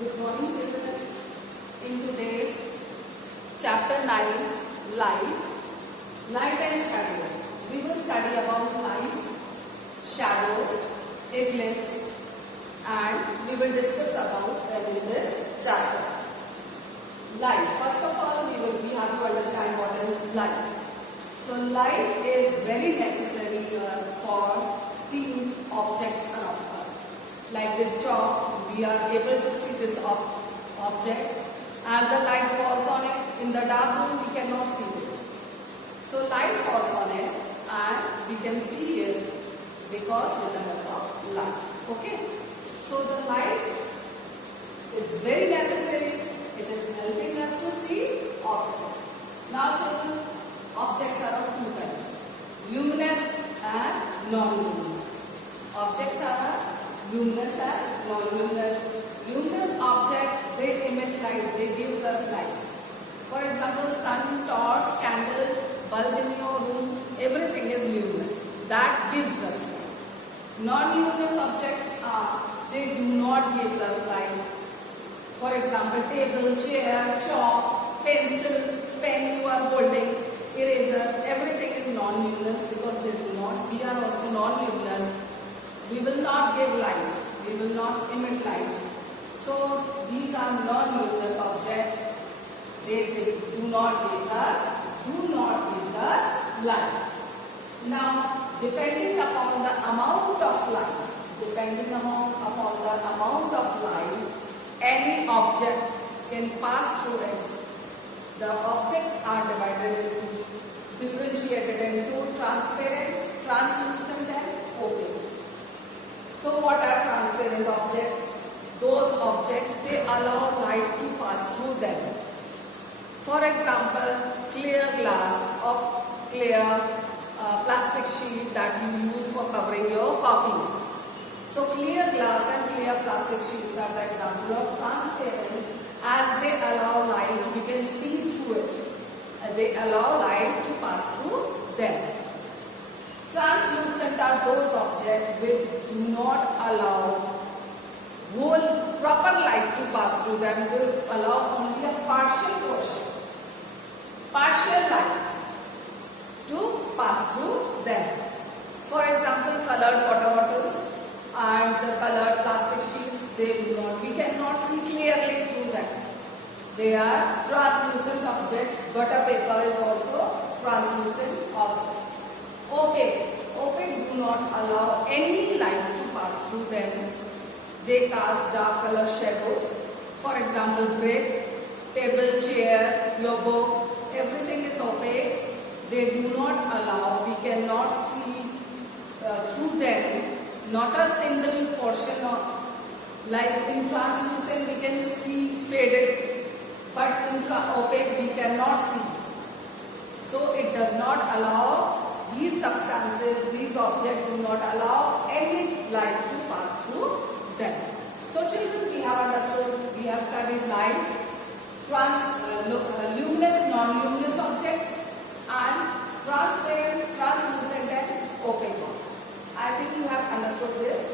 Good morning, children. In today's chapter 9, light and shadows, we will study about light, shadows, eclipse, and we will discuss about them in this chapter. Light. First of all, we have to understand what is light. So light is very necessary for seeing objects around us. Like this chalk, we are able to see this object. As the light falls on it, in the dark room we cannot see this. So light falls on it and we can see it because with the help of light. Okay? So the light is very necessary. It is helping us to see objects. Now children, objects are of two types, luminous and non-luminous. Objects are luminous and non-luminous. Luminous objects, they emit light, they give us light. For example, sun, torch, candle, bulb in your room, everything is luminous. That gives us light. Non-luminous objects are, they do not give us light. For example, table, chair, chalk, pencil, pen you are holding, eraser, everything is non-luminous because they do not. We are also non-luminous. We will not give light. We will not emit light. So these are non-luminous objects. They do not give us light. Now, depending upon the amount of light, any object can pass through it. The objects are differentiated into transparent, translucent and opaque. So what are transparent objects? Those objects, they allow light to pass through them. For example, clear glass or clear plastic sheet that you use for covering your copies. So clear glass and clear plastic sheets are the example of transparent, as they allow light, we can see through it. They allow light to pass through them. Translucent are those objects which do not allow whole proper light to pass through them, will allow only a partial light to pass through them. For example, colored water bottles and the colored plastic sheets, we cannot see clearly through them. They are translucent objects. Butter paper is also translucent object. Opaque do not allow any light to pass through them. They cast dark color shadows. For example, brick, table, chair, your book, everything is opaque. They do not allow, we cannot see through them, not a single portion of, like in translucent we can see faded, but in opaque we cannot see. So it does not allow these substances, these objects do not allow any light to pass through them. So children, we have understood, we have studied light, luminous, non-luminous objects and transparent, translucent and opaque objects. I think you have understood this.